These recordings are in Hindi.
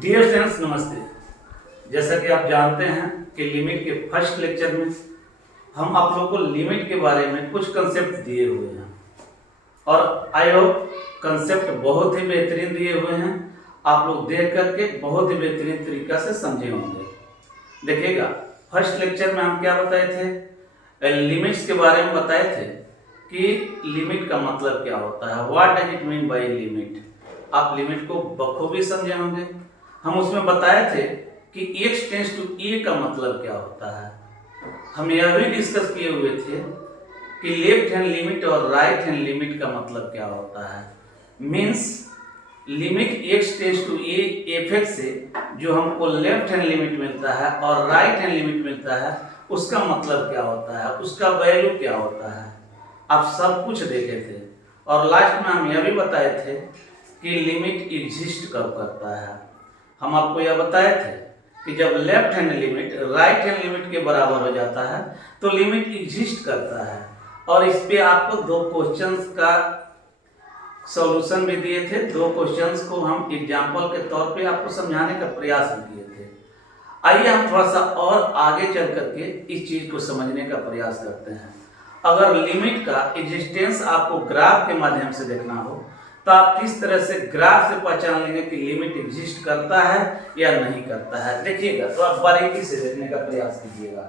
डियर फ्रेंड्स, नमस्ते। जैसा कि आप जानते हैं कि लिमिट के फर्स्ट लेक्चर में हम आप लोगों को लिमिट के बारे में कुछ कंसेप्ट दिए हुए हैं और आई होप कंसेप्ट बहुत ही बेहतरीन दिए हुए हैं। आप लोग देख करके बहुत ही बेहतरीन तरीका से समझे होंगे। देखिएगा, फर्स्ट लेक्चर में हम क्या बताए थे, लिमिट्स के बारे में बताए थे कि लिमिट का मतलब क्या होता है, what does it mean by limit. आप लिमिट को बखूबी समझे होंगे। हम उसमें बताए थे कि x टेंस टू ए का मतलब क्या होता है। हम यह भी डिस्कस किए हुए थे कि लेफ्ट हैंड लिमिट और राइट हैंड लिमिट का मतलब क्या होता है। Means limit x tends to a f से जो हमको लेफ्ट हैंड लिमिट मिलता है और राइट हैंड लिमिट मिलता है, उसका मतलब क्या होता है, उसका वैल्यू क्या होता है। आप सब कुछ देखे थे और लास्ट में हम यह भी बताए थे कि लिमिट एग्जिस्ट कब करता है। हम आपको यह बताए थे कि जब left hand limit right hand limit के बराबर हो जाता है तो लिमिट एग्जिस्ट करता है। और इस पे आपको दो क्वेश्चंस का सॉल्यूशन भी दिए थे। दो क्वेश्चंस को हम एग्जांपल के तौर पे आपको समझाने का प्रयास भी किए थे। आइए हम थोड़ा सा और आगे चल करके इस चीज को समझने का प्रयास करते हैं। अगर लिमिट का एग्जिस्टेंस आपको ग्राफ के माध्यम से देखना हो तो आप किस तरह से ग्राफ से पहचान लेंगे कि लिमिट एग्जिस्ट करता है या नहीं करता है। देखिएगा, तो आप बारीकी से देखने का प्रयास कीजिएगा।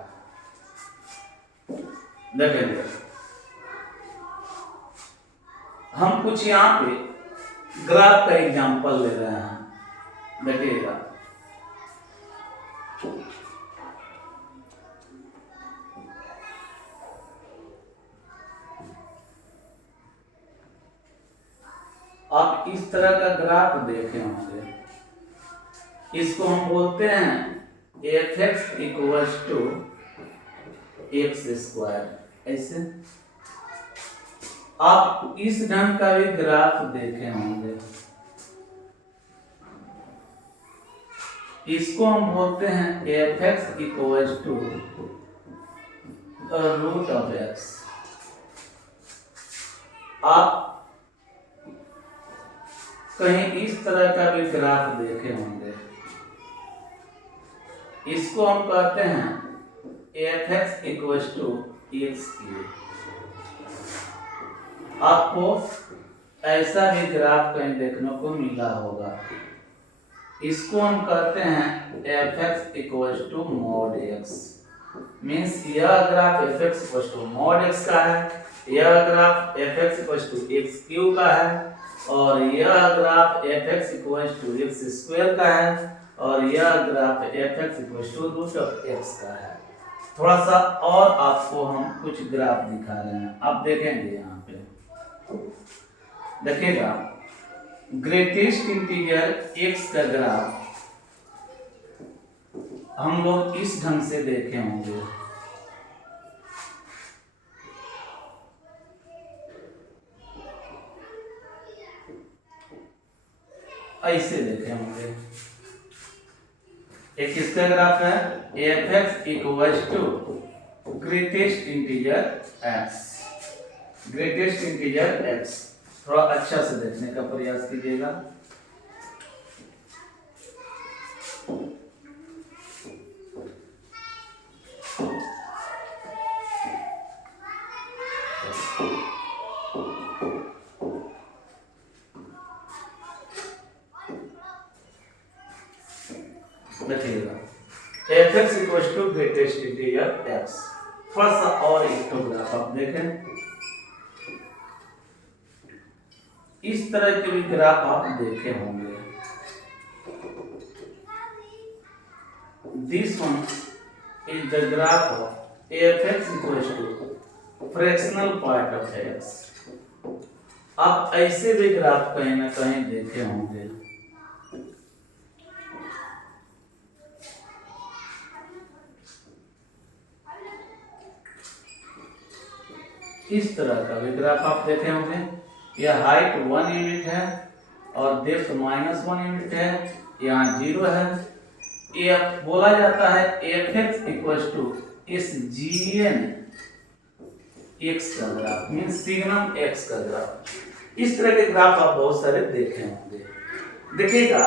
देखेंगे, हम कुछ यहाँ पे ग्राफ का एग्जांपल ले रहे हैं। देखिएगा, आप इस तरह का ग्राफ देखे होंगे। इसको हम बोलते हैं F x equals to x square. ऐसे आप इस ढंग का भी ग्राफ देखे होंगे। इसको हम बोलते हैं F x equals to root of x. आप कहीं इस तरह का भी ग्राफ देखे होंगे। इसको हम कहते हैं F x equals to x cube. आपको ऐसा भी ग्राफ कहीं देखने को मिला होगा। इसको हम कहते हैं F x equals to mod X. Means यह graph F x equals to mod X का है, यह graph F x equals to x cube का है, और यह graph F x equals to x square का है, और यह graph F x equals to root of X का है। थोड़ा सा और आपको हम कुछ ग्राफ दिखा रहे हैं, आप देखेंगे। यहाँ पे देखिएगा, ग्रेटेस्ट इंटीजर एक्स का ग्राफ हम लोग इस ढंग से देखे होंगे। ऐसे देखे होंगे। एक किसका ग्राफ है, f x equals to greatest integer x. Greatest integer x थोड़ा अच्छा से देखने का प्रयास कीजिएगा। देखिएगा, f x equals to greatest integer x. थोड़ा सा और एक ग्राफ आप देखें। इस तरह के भी ग्राफ आप देखे होंगे। This one is the graph of f x equals to fractional part of x. आप ऐसे भी ग्राफ कहीं ना कहीं देखे होंगे। इस तरह का भी ग्राफ आप देखे होंगे। यह हाइट 1 यूनिट है और डेप्थ -1 यूनिट है, यहाँ 0 है। ये बोला जाता है एफ एक्स इक्वल्स टू इस जीएन एक्स का ग्राफ, मीन सिग्नम एक्स का ग्राफ। इस तरह के ग्राफ आप बहुत सारे देखे होंगे। देखिएगा,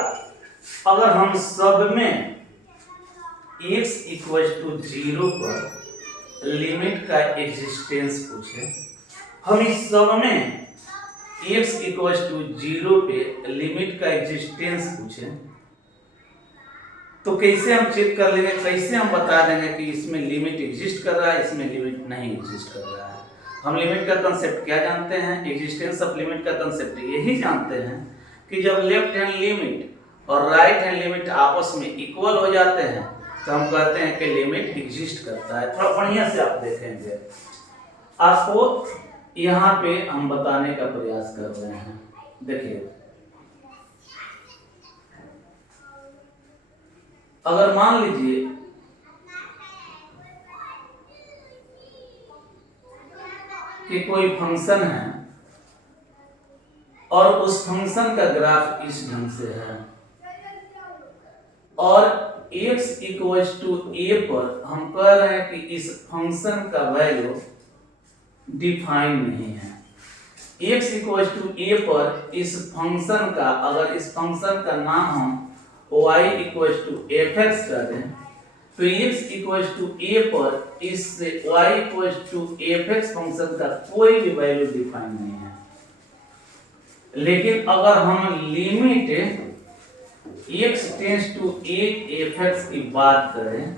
अगर हम सब में x इक्वल टू 0 पर लिमिट का एग्जिस्टेंस पूछे, हम इस सब में x इक्वल टू 0 पे लिमिट का एग्जिस्टेंस पूछे, तो कैसे हम चेक कर लेंगे, कैसे हम बता देंगे कि इसमें लिमिट एग्जिस्ट कर रहा है, इसमें लिमिट नहीं एग्जिस्ट कर रहा है। हम लिमिट का कंसेप्ट क्या जानते हैं, एग्जिस्टेंस ऑफ लिमिट का कंसेप्ट यही जानते हैं कि जब लेफ्ट हैंड लिमिट और राइट हैंड लिमिट आपस में इक्वल हो जाते हैं तो हम कहते हैं कि लिमिट एग्जिस्ट करता है। थोड़ा बढ़िया से आप देखेंगे, आपको यहाँ पे हम बताने का प्रयास कर रहे हैं। देखिए, अगर मान लीजिए कि कोई फंक्शन है और उस फंक्शन का ग्राफ इस ढंग से है और x इक्वल टू a पर हम कह रहे हैं कि इस फंक्शन का वैल्यू डिफाइन नहीं है। x इक्वल टू a पर इस फंक्शन का, अगर इस फंक्शन का नाम हम y इक्वल टू fx कर दें तो x इक्वल टू a पर इस y equal to fx function का कोई भी वैल्यू डिफाइन नहीं है। लेकिन अगर हम limit x tends to a fx की बात करें,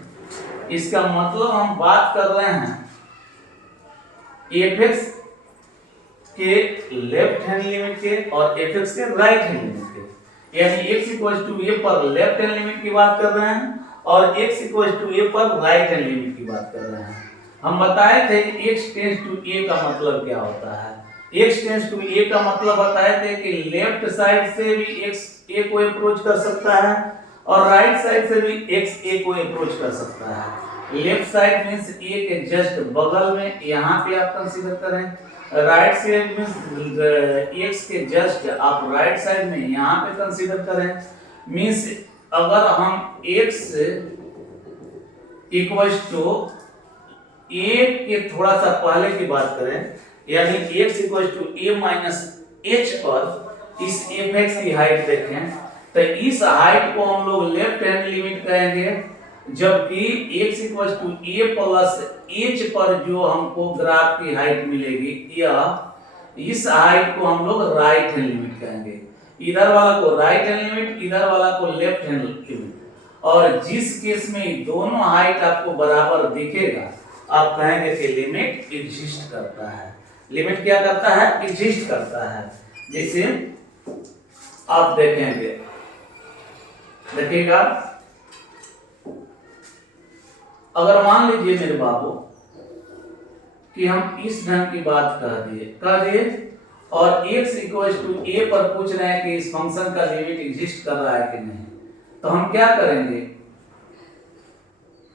इसका मतलब हम बात कर रहे हैं fx के लेफ्ट हैंड लिमिट के और fx के राइट हैंड लिमिट के, यानी x इक्वल टू a पर लेफ्ट हैंड लिमिट की बात कर रहे हैं और x इक्वल टू a पर राइट हैंड लिमिट की बात कर रहे हैं। हम बताए थे x टेंड्स टू a का मतलब क्या होता है। x टेंड्स टू a का मतलब बताए थे कि लेफ्ट साइड से भी x a को अप्रोच कर सकता है और राइट साइड से भी x a को अप्रोच कर सकता है। लेफ्ट साइड मींस a के जस्ट बगल में, यहाँ पे आप कंसीडर करें। राइट साइड मींस x के जस्ट आप राइट साइड में यहाँ पे कंसीडर करें। मींस अगर हम x इक्वल टू a के थोड़ा सा पहले की बात करें, यानी x equal to a minus h पर इस fx की हाइट देखें तो इस हाइट को हम लोग लेफ्ट हैंड लिमिट कहेंगे, जबकि x equal to a plus h पर जो हमको ग्राफ की हाइट मिलेगी, यह इस हाइट को हम लोग राइट हैंड लिमिट कहेंगे। इधर वाला को राइट हैंड लिमिट, इधर वाला को लेफ्ट हैंड लिमिट। और जिस केस में दोनों हाइट आपको बराबर दिखेगा, आप कहेंगे कि लिमिट एग्जिस्ट करता है। लिमिट क्या करता है, एग्जिस्ट करता है। जैसे आप देखेंगे, देखिएगा, अगर मान लीजिए मेरे बाबू कि हम इस ढंग की बात कह दिए और x इक्वल टू a पर पूछ रहे हैं कि इस फंक्शन का लिमिट एग्जिस्ट कर रहा है कि नहीं, तो हम क्या करेंगे,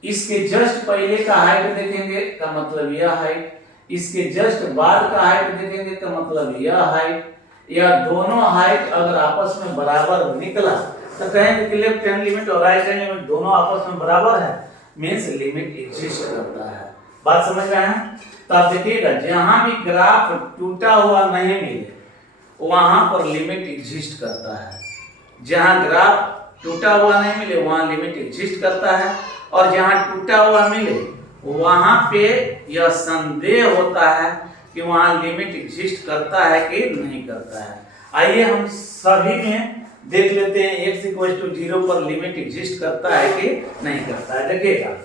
इसके जस्ट पहले का हाइट देखेंगे का मतलब यह हाइट, इसके जस्ट बाद का हाइट देखेंगे का मतलब यह हाइट, या दोनों हाइट अगर आपस में बराबर निकला तो कहेंगे कि लेफ्ट हैंड लिमिट और राइट हैंड लिमिट दोनों आपस में बराबर है, मींस लिमिट एग्जिस्ट करता है। बात समझ रहे हैं? तो आप देखिएगा, जहां भी ग्राफ टूटा हुआ नहीं मिले वहां पर लिमिट एग्जिस्ट करता है। जहां ग्राफ टूटा हुआ नहीं मिले वहां लिमिट एग्जिस्ट करता है, और जहां टूटा हुआ मिले वहां पे यह संदेह होता है कि वहां लिमिट एग्जिस्ट करता है कि नहीं करता है। आइए हम सभी में देख लेते हैं x इक्वल टू 0 पर लिमिट एग्जिस्ट करता है कि नहीं करता है। देखिएगा,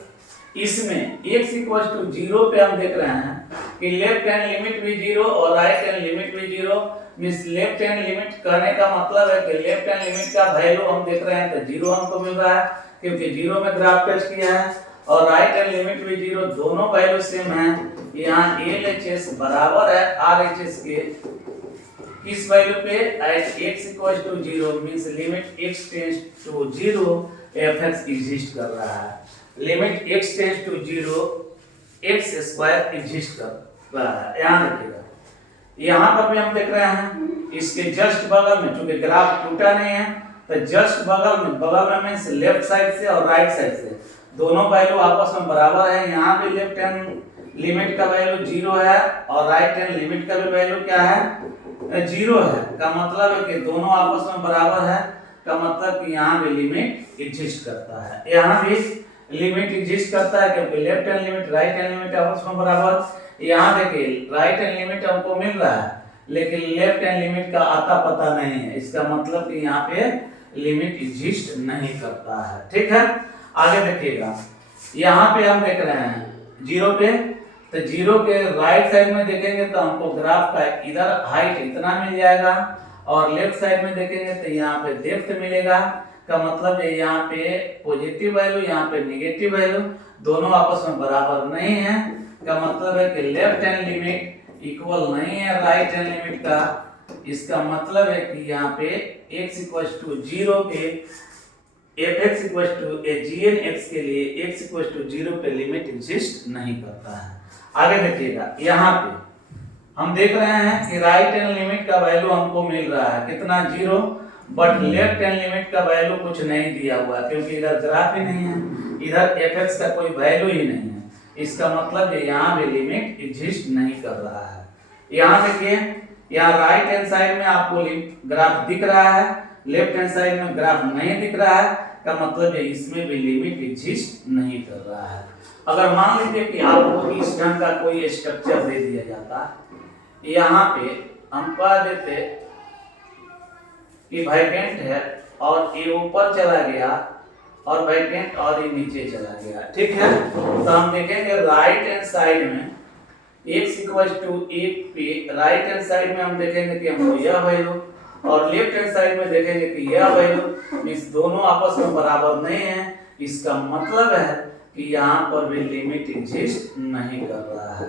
इसमें x इक्वल टू 0 पे हम देख रहे हैं कि लेफ्ट हैंड लिमिट भी 0 और राइट हैंड लिमिट भी 0। मींस लेफ्ट हैंड लिमिट कहने का मतलब है कि लेफ्ट हैंड लिमिट का वैल्यू हम देख रहे हैं तो 0 हमको मिल रहा है क्योंकि 0 में ग्राफ टच किया है, और राइट हैंड लिमिट भी 0, दोनों वैल्यू सेम है। यहाँ LHS बराबर है RHS के किस वैल्यू पे, at x equal to 0 means limit x tends to 0 fx exist कर रहा है। Limit x tends to 0 x square exist कर रहा है। यहाँ देखिएगा, यहाँ पर भी हम देख रहे हैं इसके जस्ट बगल में, चूंकि ग्राफ टूटा नहीं है तो जस्ट बगल में मींस लेफ्ट साइड से और राइट साइड से दोनों वैल्यू आपस में बराबर है। यहाँ भी लेफ्ट हैंड लिमिट का वैल्यू 0 है और राइट हैंड लिमिट का भी वैल्यू क्या है, 0 है। का मतलब है कि दोनों आपस में बराबर है। का मतलब कि यहाँ भी लिमिट एग्जिस्ट करता है, यहाँ भी लिमिट एग्जिस्ट करता है, क्योंकि left hand limit right hand limit आपस में बराबर। यहाँ देखिए राइट हैंड लिमिट हमको मिल रहा है, लेकिन लेफ्ट हैंड लिमिट का आता पता नहीं है, इसका मतलब कि यहाँ पे लिमिट एग्जिस्ट नहीं करता है। ठीक है, आगे देखिएगा, यहाँ पे हम देख रहे हैं जीरो पे, तो जीरो के राइट साइड में देखेंगे तो हमको ग्राफ का इधर हाइट इतना मिल जाएगा, और लेफ्ट साइड में देखेंगे तो यहाँ पे डेप्थ मिलेगा, का मतलब है यहाँ पे पॉजिटिव वैल्यू, यहाँ पे नेगेटिव वैल्यू, दोनों आपस में बराबर नहीं है, का मतलब है कि लेफ्ट हैंड लिमिट इक्वल नहीं है राइट हैंड लिमिट का। इसका मतलब है कि यहाँ पे x इक्वल टू 0 पे fx equal to gn x के लिए x इक्वल टू 0 पे लिमिट एग्जिस्ट नहीं करता है। आगे देखिएगा, यहाँ पे हम देख रहे हैं कि राइट हैंड लिमिट का वैल्यू हमको मिल रहा है कितना 0, बट लेफ्ट हैंड लिमिट का वैल्यू कुछ नहीं दिया हुआ, क्योंकि इधर ग्राफ ही नहीं है, इधर fx का कोई वैल्यू ही नहीं है, इसका मतलब है यहाँ भी लिमिट एग्जिस्ट नहीं कर रहा है। यहाँ देखिए, यहाँ राइट हैंड साइड में आपको ग्राफ दिख रहा है, लेफ्ट हैंड साइड में ग्राफ नहीं दिख रहा है, का मतलब है इसमें भी लिमिट एग्जिस्ट नहीं कर रहा है। अगर मान लीजिए कि आपको इस ढंग का कोई स्ट्रक्चर दे दिया जाता, यहाँ पे हम कह देते कि वैकेंट है और ये ऊपर चला गया और वैकेंट और ये नीचे चला गया, ठीक है, तो हम देखेंगे राइट हैंड साइड में x इक्वल टू 1 पे राइट हैंड साइड में हम देखेंगे कि हमको यह वैल्यू, और लेफ्ट हैंड साइड में देखेंगे कि यह वैल्यू, इस दोनों आपस में बराबर नहीं है, इसका मतलब है कि यहाँ पर भी लिमिट एग्जिस्ट नहीं कर रहा है।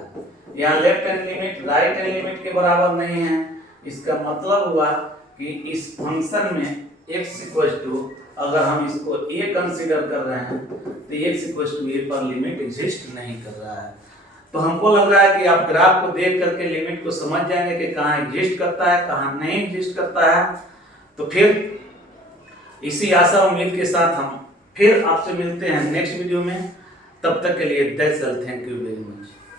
यहाँ left hand limit right hand limit के बराबर नहीं है, इसका मतलब हुआ कि इस फंक्शन में x इक्वल टू, अगर हम इसको a कंसीडर कर रहे हैं तो x इक्वल टू a पर लिमिट एग्जिस्ट नहीं कर रहा है। तो हमको लग रहा है कि आप ग्राफ को देख करके लिमिट को समझ जाएंगे कि कहाँ एग्जिस्ट करता है, कहाँ नहीं एग्जिस्ट करता है। तो फिर इसी आशा उम्मीद के साथ हम फिर आपसे मिलते हैं नेक्स्ट वीडियो में, तब तक के लिए that's all, thank you very much.